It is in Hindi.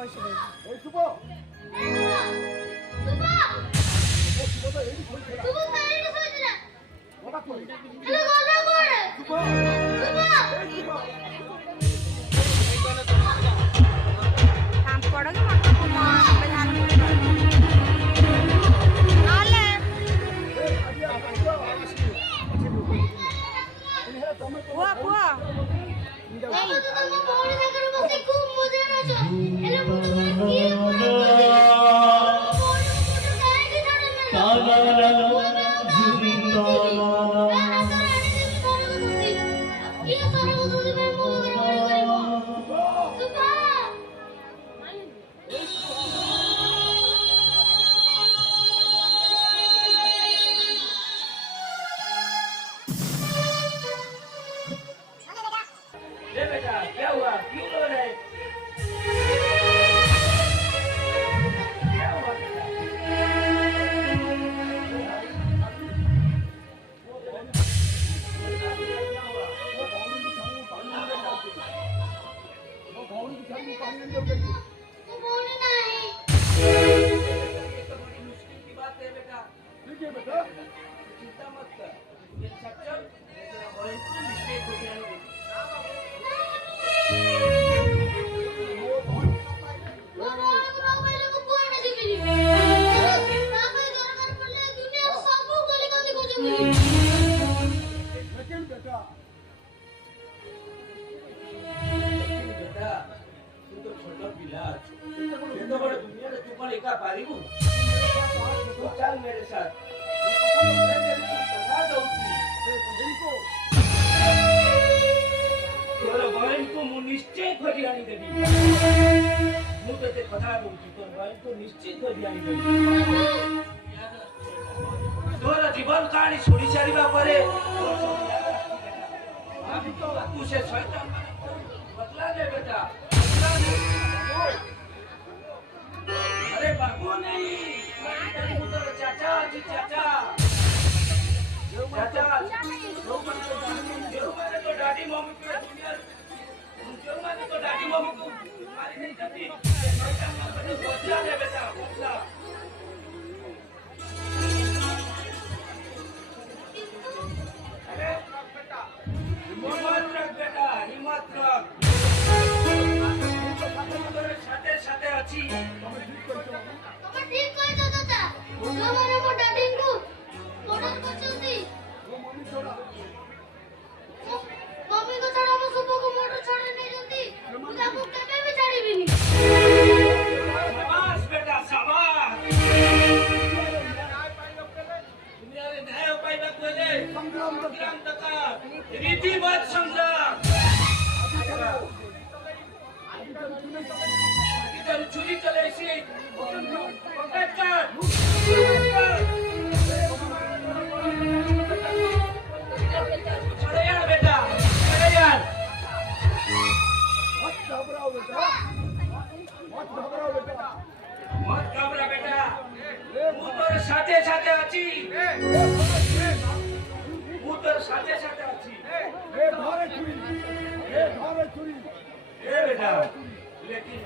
পয়সা দেব। এই শুভ শুভ ও শুভ তো এই কই খেলা শুভ তাইলে সইছিলা বাবা কই চলো গলা করে শুভ শুভ এই শুভ কাম পড়ো কি মত কুমা সবে ধান নালে এই আদিয়া বাবা পুয়া পুয়া বাবা তো তোমার বড় জায়গার বসে খুব মজা আছো এলে মুখে কি করে ये बेटा क्या हुआ क्यों रो रहे क्या हुआ बेटा वो भौरी की छाती पानी में डूब गई वो बोली नहीं ये तो बड़ी मुश्किल की बात है बेटा ठीक है बेटा चिंता मत कर ये सच्चल तेरा बहन को मिस्टेक हो गया है वो बोली को मोबाइल को कोने दिबिनी ना भाई दरकार पड़ले दुनिया सब गली गली को दिबिनी लेकिन बेटा बेटा तू तो छोटा पिला ये तो बड़े दुनिया में तू पर एका पारिबू तू चल मेरे साथ बता दो इनको तोर बहन को मु निश्चय खोजी आनी देबी मु तते कथा दूची तोर बहन को निश्चित खोजी आनी देबी तोर जीवन कहानी छोड़ी सारिबा परे तू से शैतान बदला ले बेटा बदला ले अरे बाबू नहीं तोर चाचा जी चाचा चाचा जो मैंने तो दादी मम्मी को दुनिया जो मैंने तो दादी मम्मी को मारी नहीं करती बदला ले बेटा बदला अरे हिम्मत रख बेटा हिम्मत रख तेरे साथे साथे अच्छी তুমি ঠিক কইছো চাচা তোমার মো ডাডি কো মর্ডার করছন্তি वो मम्मी छोड़ा मम्मी को छाड़ा मो सुबह को मोटर छोड़े नहीं जंती मुझे आपको कभी भी छाड़ी भी नहीं शाबाश बेटा शाबाश दुनिया में न्याय पाइबा कोले संग्राम तका रीतिवाद संग्राम इधर चुरी चले इसी पकड़ कर चले यार बेटा चले यार मत घबराओ बेटा मत घबराओ बेटा मत घबरा बेटा मु तोर साथे साथे अछि मु तोर साथे साथे अछि ये धारे चुरी ए बेटा लेकिन